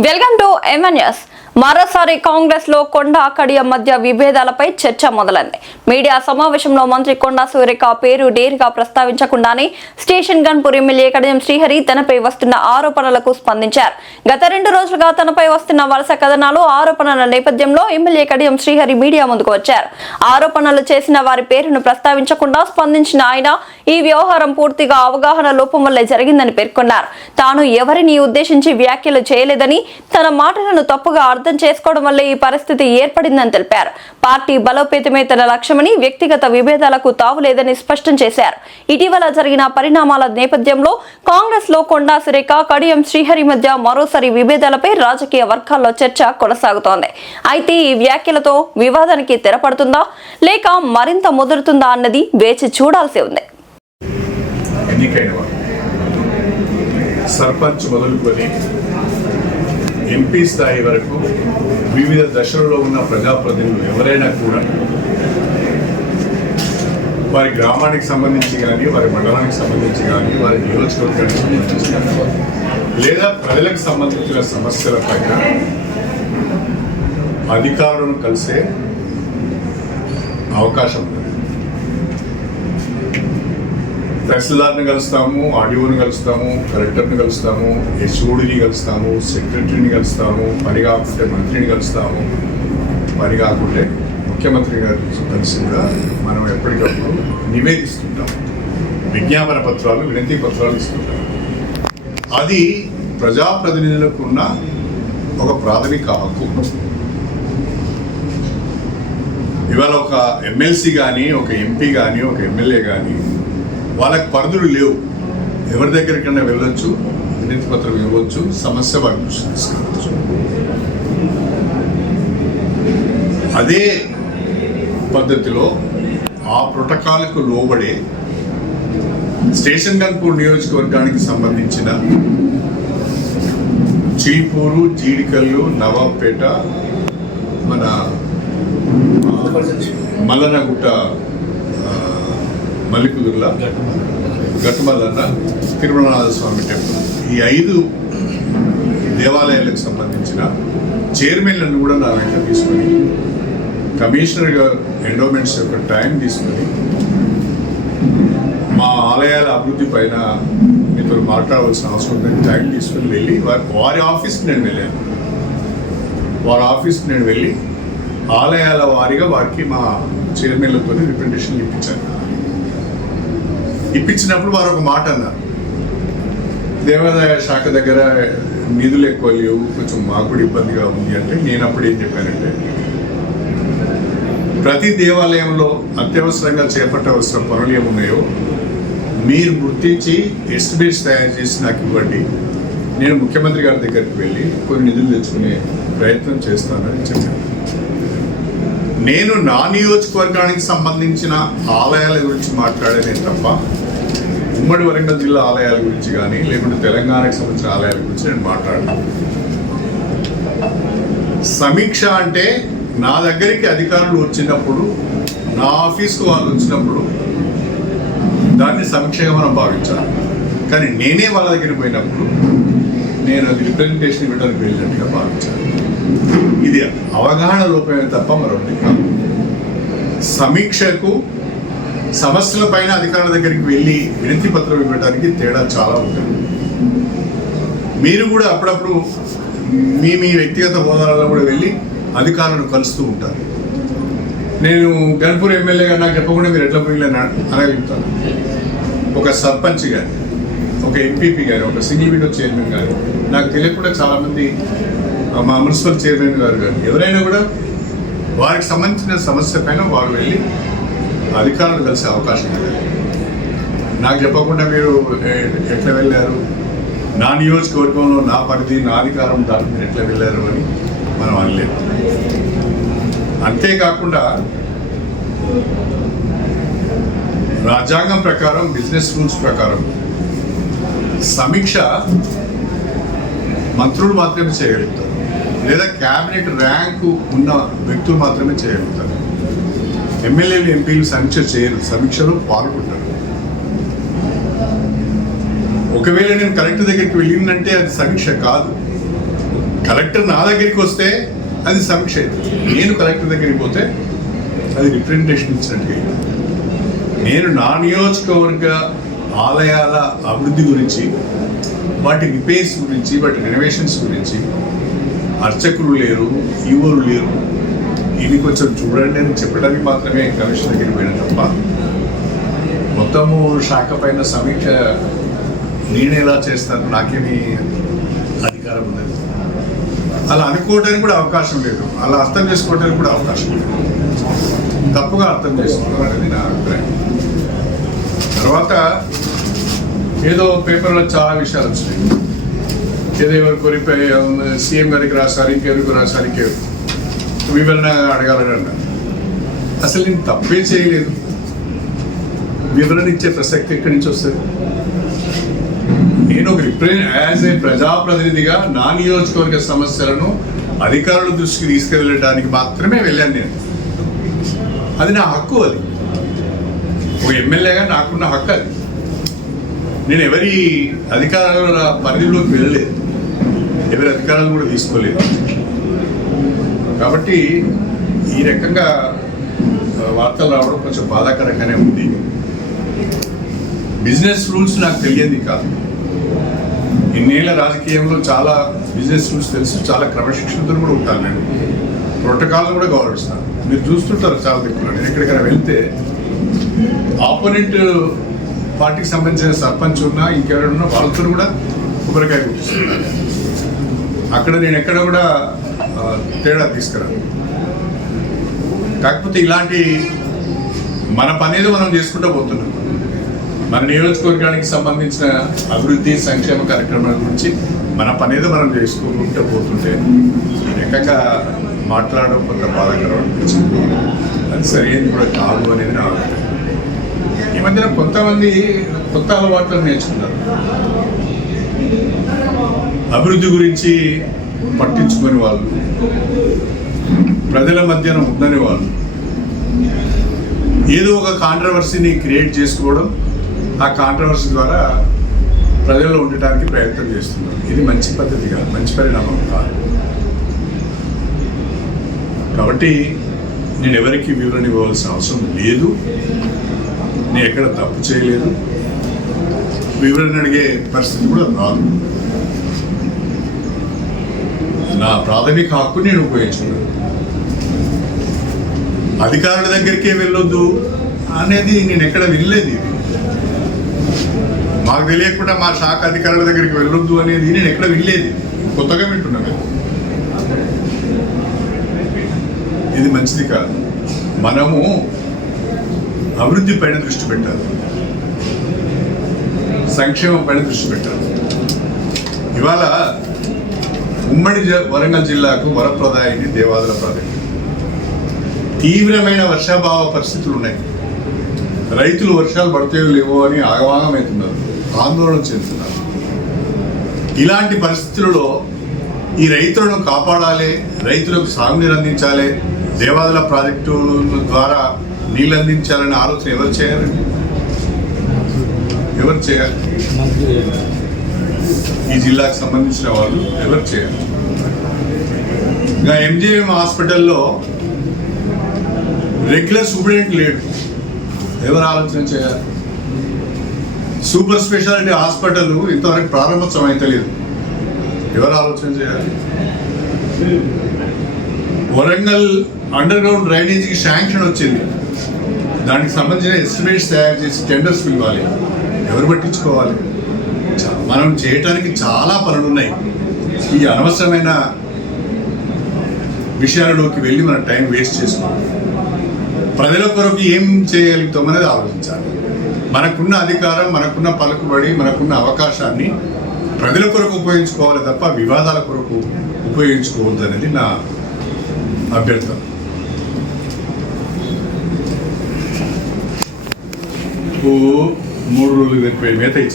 Welcome to MNS. మరోసారి కాంగ్రెస్ లో కొండా కడియం మధ్య విభేదాలపై చర్చ మొదలైంది. మీడియా సమావేశంలో మంత్రి కొండా సురేఖ పేరు డేరుగా ప్రస్తావించకుండానే స్టేషన్ గన్పూర్ ఎమ్మెల్యే కడియం శ్రీహరి తనపై వస్తున్న ఆరోపణలకు స్పందించారు. గత 2 రోజులుగా తనపై వస్తున్న వలస కథనాలు, ఆరోపణల నేపథ్యంలో ఎమ్మెల్యే కడియం శ్రీహరి మీడియా ముందుకు వచ్చారు. ఆరోపణలు చేసిన వారి పేరును ప్రస్తావించకుండా స్పందించిన ఆయన ఈ వ్యవహారం పూర్తిగా అవగాహన లోపం వల్లే జరిగిందని పేర్కొన్నారు. తాను ఎవరిని ఉద్దేశించి వ్యాఖ్యలు చేయలేదని, తన మాటలను తప్పుగా అర్థం చేసుకోవడం వల్ల ఈ పరిస్థితి ఏర్పడిందని తెలిపారు. పార్టీ బలోపేతమే తన లక్ష్యమని, వ్యక్తిగత విభేదాలకు తావులేదని స్పష్టం చేశారు. ఇటీవల జరిగిన పరిణామాల నేపథ్యంలో కాంగ్రెస్ లో కొండా సురేఖ, కడియం శ్రీహరి మధ్య మరోసారి విభేదాలపై రాజకీయ వర్గాల్లో చర్చ కొనసాగుతోంది. అయితే ఈ వ్యాఖ్యలతో వివాదానికి తెరపడుతుందా లేక మరింత ముదురుతుందా అన్నది వేచి చూడాల్సి ఉంది. సర్పంచ్ మొదలుకొని ఎంపీ స్థాయి వరకు వివిధ దశలలో ఉన్న ప్రజాప్రతినిధులు ఎవరైనా కూడా వారి గ్రామానికి సంబంధించి కానీ, వారి మండలానికి సంబంధించి కానీ, వారి నియోజకవర్గానికి సంబంధించి కానీ, లేదా ప్రజలకు సంబంధించిన సమస్యలపైన అధికారులను కలిసే అవకాశం ఉంది. తహసీల్దార్ని కలుస్తాము, ఆర్డీఓని కలుస్తాము, కలెక్టర్ని కలుస్తాము, హెచ్ఓడిని కలుస్తాము, సెక్రటరీని కలుస్తాము, పని కాకుంటే మంత్రిని కలుస్తాము, పని కాకుంటే ముఖ్యమంత్రి గారు కలిసి కూడా మనం ఎప్పటికప్పుడు నివేదిస్తుంటాం. విజ్ఞాపన పత్రాలు, వినతి పత్రాలు ఇస్తుంటాం. అది ప్రజాప్రతినిధులకు ఉన్న ఒక ప్రాథమిక హక్కు. ఇవాళ ఒక ఎమ్మెల్సీ కానీ, ఒక ఎంపీ కానీ, ఒక ఎమ్మెల్యే కానీ వాళ్ళకి పరిధులు లేవు. ఎవరి దగ్గరికైనా వెళ్ళొచ్చు, వినతి పత్రం ఇవ్వచ్చు, సమస్య వారి దృష్టికి తీసుకురావచ్చు. అదే పద్ధతిలో ఆ ప్రోటోకాల్కు లోబడే స్టేషన్ గన్పూర్ నియోజకవర్గానికి సంబంధించిన చీపూరు, జీడికల్లు, నవాబ్పేట, మన మల్లనగుట్ట, మల్లికుదుర్ల, గట్టుమల్లన్న, తిరుమలనాథ స్వామి టెంపుల్, ఈ 5 దేవాలయాలకు సంబంధించిన చైర్మన్లను కూడా నా వెంట తీసుకొని, కమిషనర్ గారు ఎండోమెంట్స్ యొక్క టైం తీసుకొని, మా ఆలయాల అభివృద్ధి పైన మీతో మాట్లాడవలసిన అవసరం ఉందని టైం తీసుకొని వెళ్ళి వారి ఆఫీస్కి నేను వెళ్ళాను. వారి ఆఫీస్కి నేను వెళ్ళి ఆలయాల వారీగా వారికి మా చైర్మన్లతో రిప్రజెంటేషన్ ఇప్పించాను. ఇప్పించినప్పుడు వారు ఒక మాట అన్నారు, దేవాదాయ శాఖ దగ్గర నిధులు ఎక్కువ లేవు, కొంచెం మాకు కూడా ఇబ్బందిగా ఉంది అంటే, నేను అప్పుడు ఏం చెప్పానంటే, ప్రతి దేవాలయంలో అత్యవసరంగా చేపట్టవలసిన పనులు ఏమున్నాయో మీరు గుర్తించి ఎస్టిమేట్స్ తయారు చేసి నాకు ఇవ్వండి, నేను ముఖ్యమంత్రి గారి దగ్గరికి వెళ్ళి కొన్ని నిధులు తెచ్చుకునే ప్రయత్నం చేస్తానని చెప్పాను. నేను నా నియోజకవర్గానికి సంబంధించిన ఆలయాల గురించి మాట్లాడేనే తప్ప ఉమ్మడి వరంగల్ జిల్లా ఆలయాల గురించి కానీ, లేకుంటే తెలంగాణకు సంబంధించిన ఆలయాల గురించి నేను మాట్లాడను. సమీక్ష అంటే నా దగ్గరికి అధికారులు వచ్చినప్పుడు, నా ఆఫీస్కు వాళ్ళు వచ్చినప్పుడు దాన్ని సమీక్షగా మనం భావించాలి. కానీ నేనే వాళ్ళ దగ్గరికి పోయినప్పుడు నేను అది రిప్రజెంటేషన్ ఇవ్వడానికి వెళ్ళినట్టుగా భావించాను. ఇది అవగాహన లోపమే తప్ప మరొకటి కాదు. సమీక్షకు, సమస్యల పైన అధికారుల దగ్గరికి వెళ్ళి వినతి పత్రం ఇవ్వడానికి తేడా చాలా ఉంటుంది. మీరు కూడా అప్పుడప్పుడు మీ వ్యక్తిగత హోదాలలో కూడా వెళ్ళి అధికారులను కలుస్తూ ఉంటారు. నేను గన్పూర్ ఎమ్మెల్యేగా నాకు చెప్పకుండా మీరు ఎట్లా పోయి అనగలుగుతాను. ఒక సర్పంచ్ కానీ, ఒక ఎంపీపీ కానీ, ఒక సింగిల్ విండో చైర్మన్ కానీ, నాకు తెలియకుండా చాలామంది మా మున్సిపల్ చైర్మన్ గారు కానీ ఎవరైనా కూడా వారికి సంబంధించిన సమస్య పైన వారు వెళ్ళి అధికారులు కలిసే అవకాశం ఉంది. నాకు చెప్పకుండా మీరు ఎట్లా వెళ్ళారు, నా నియోజకవర్గంలో నా పరిధి, నా అధికారం దాటి మీరు ఎట్లా వెళ్ళారు అని మనం అనలేదు. అంతేకాకుండా రాజ్యాంగం ప్రకారం, బిజినెస్ రూల్స్ ప్రకారం సమీక్ష మంత్రులు మాత్రమే చేయగలుగుతారు, లేదా క్యాబినెట్ ర్యాంకు ఉన్న వ్యక్తులు మాత్రమే చేయగలుగుతారు. ఎమ్మెల్యేలు, ఎంపీలు సమీక్ష చేయరు, సమీక్షలో పాల్గొంటారు. ఒకవేళ నేను కలెక్టర్ దగ్గరికి వెళ్ళిందంటే అది సమీక్ష కాదు, కలెక్టర్ నా దగ్గరికి వస్తే అది సమీక్ష అవుతుంది. నేను కలెక్టర్ దగ్గరికి పోతే అది రిప్రజెంటేషన్ ఇచ్చినట్టుగా. నేను నా నియోజకవర్గ ఆలయాల అభివృద్ధి గురించి, వాటి రిపేర్స్ గురించి, వాటి రెనోవేషన్స్ గురించి అర్చకులు లేరు, ఈవోలు లేరు, ఇది కొంచెం చూడండి అని చెప్పడానికి మాత్రమే కమిషన్ దగ్గరికి పోయినా తప్ప మొత్తము శాఖ పైన సమీక్ష నేను ఎలా చేస్తాను, నాకేమీ అధికారం ఉండదు. అలా అనుకోవడానికి కూడా అవకాశం లేదు, అలా అర్థం చేసుకోవడానికి కూడా అవకాశం లేదు. తప్పుగా అర్థం చేసుకున్నారు అనేది నా అభిప్రాయం. తర్వాత ఏదో పేపర్లో చాలా విషయాలు వచ్చినాయి. ఏదో ఎవరు కొరిపై సీఎం గారికి రాశారు, ఇంకెవరికి రాశారు, వివరణ అడగాలని అన్నారు. అసలు నేను తప్పే చేయలేదు, వివరణ ఇచ్చే ప్రసక్తి ఎక్కడి నుంచి వస్తుంది? నేను ఒక యాజ్ ఏ ప్రజాప్రతినిధిగా నా నియోజకవర్గ సమస్యలను అధికారుల దృష్టికి తీసుకెళ్ళడానికి మాత్రమే వెళ్ళాను నేను. అది నా హక్కు. అది ఓ ఎమ్మెల్యేగా నాకున్న హక్కు. అది నేను ఎవరి అధికారాల పరిధిలోకి వెళ్ళలేదు, ఎవరి అధికారాలు కూడా తీసుకోలేదు. కాబట్టి ఈ రకంగా వార్తలు రావడం కొంచెం బాధాకరంగానే ఉంది. బిజినెస్ రూల్స్ నాకు తెలియదు కాదు. ఇన్నేళ్ల రాజకీయంలో చాలా బిజినెస్ రూల్స్ తెలుసు, చాలా క్రమశిక్షణతో కూడా ఉంటాను. నేను ప్రోటోకాల్ని కూడా గౌరవిస్తాను. మీరు చూస్తుంటారు చాలా దిక్కులో. నేను ఎక్కడికైనా వెళ్తే ఆపోనెంట్ పార్టీకి సంబంధించిన సర్పంచ్ ఉన్నా, ఇంకెవరున్నా, వాళ్ళతో కూడా కొబ్బరికాయ కూర్చున్నాను. అక్కడ నేను ఎక్కడ కూడా తేడా తీసుకురాను. కాకపోతే ఇలాంటి మన పనేదో మనం చేసుకుంటూ పోతున్నాం. మన నియోజకవర్గానికి సంబంధించిన అభివృద్ధి సంక్షేమ కార్యక్రమాల గురించి మన పనేదో మనం చేసుకుంటూ పోతుంటే ఈ రకంగా మాట్లాడడం కొంత బాధాకరం అనిపించింది. అది సరైనది కూడా కాదు అనేది నా అభిప్రాయం. ఈ మధ్యన కొంతమంది కొత్త అలవాట్లను నేర్చుకున్నారు. అభివృద్ధి గురించి పట్టించుకునే వాళ్ళు, ప్రజల మధ్యన ఉండని వాళ్ళు ఏదో ఒక కాంట్రవర్సీని క్రియేట్ చేసుకోవడం, ఆ కాంట్రవర్సీ ద్వారా ప్రజల్లో ఉండటానికి ప్రయత్నం చేస్తున్నారు. ఇది మంచి పద్ధతి కాదు, మంచి పరిణామం కాదు. కాబట్టి నేను ఎవరికి వివరణ ఇవ్వాల్సిన అవసరం లేదు. నేను ఎక్కడ తప్పు చేయలేదు, వివరణ అడిగే పరిస్థితి కూడా రాదు. నా ప్రాథమిక హక్కు నేను ఉపయోగించుకున్నాను. అధికారుల దగ్గరికే వెళ్ళొద్దు అనేది నేను ఎక్కడ వినలేదు. ఇది మాకు తెలియకుండా మా శాఖ అధికారుల దగ్గరికి వెళ్ళొద్దు అనేది నేను ఎక్కడ వినలేదు. కొత్తగా వింటున్నాను. ఇది మంచిది కాదు. మనము అభివృద్ధి పైన దృష్టి పెట్టాలి, సంక్షేమం పైన దృష్టి పెట్టాలి. ఇవాళ ఉమ్మడి వరంగల్ జిల్లాకు వరప్రదాయిని దేవాదుల ప్రాజెక్టు. తీవ్రమైన వర్షాభావ పరిస్థితులు ఉన్నాయి. రైతులు వర్షాలు పడతాయో లేవో అని ఆగమాగమవుతున్నారు, ఆందోళన చెందుతున్నారు. ఇలాంటి పరిస్థితులలో ఈ రైతులను కాపాడాలి, రైతులకు సాగునీరు అందించాలి, దేవాదుల ప్రాజెక్టు ద్వారా నీళ్ళు అందించాలనే ఆలోచన ఎవరు చేయాలండి? ఎవరు చేయాలి? ఈ జిల్లాకు సంబంధించిన వాళ్ళు ఎవరు చేయాలి? ఇంకా ఎంజీఎం హాస్పిటల్లో రెగ్యులర్ సూపరింటెండెంట్ లేడు, ఎవరు ఆలోచన చేయాలి? సూపర్ స్పెషాలిటీ హాస్పిటల్ ఇంతవరకు ప్రారంభోత్సవం అయితే లేదు, ఎవరు ఆలోచన చేయాలి? వరంగల్ అండర్ గ్రౌండ్ డ్రైనేజీకి శాంక్షన్ వచ్చింది, దానికి సంబంధించిన ఎస్టిమేట్స్ తయారు చేసి టెండర్స్ పిలవాలి, ఎవరు పట్టించుకోవాలి? మనం చేయటానికి చాలా పనులు ఉన్నాయి. ఈ అనవసరమైన విషయాలలోకి వెళ్ళి మన టైం వేస్ట్ చేసుకోవాలి. ప్రజల కొరకు ఏం చేయగలుగుతాం అనేది ఆలోచించాలి. మనకున్న అధికారం, మనకున్న పలుకుబడి, మనకున్న అవకాశాన్ని ప్రజల కొరకు ఉపయోగించుకోవాలి తప్ప వివాదాల కొరకు ఉపయోగించుకోవద్దు అనేది నా అభ్యర్థన. 3 రోజులు మేత ఇచ్చారు.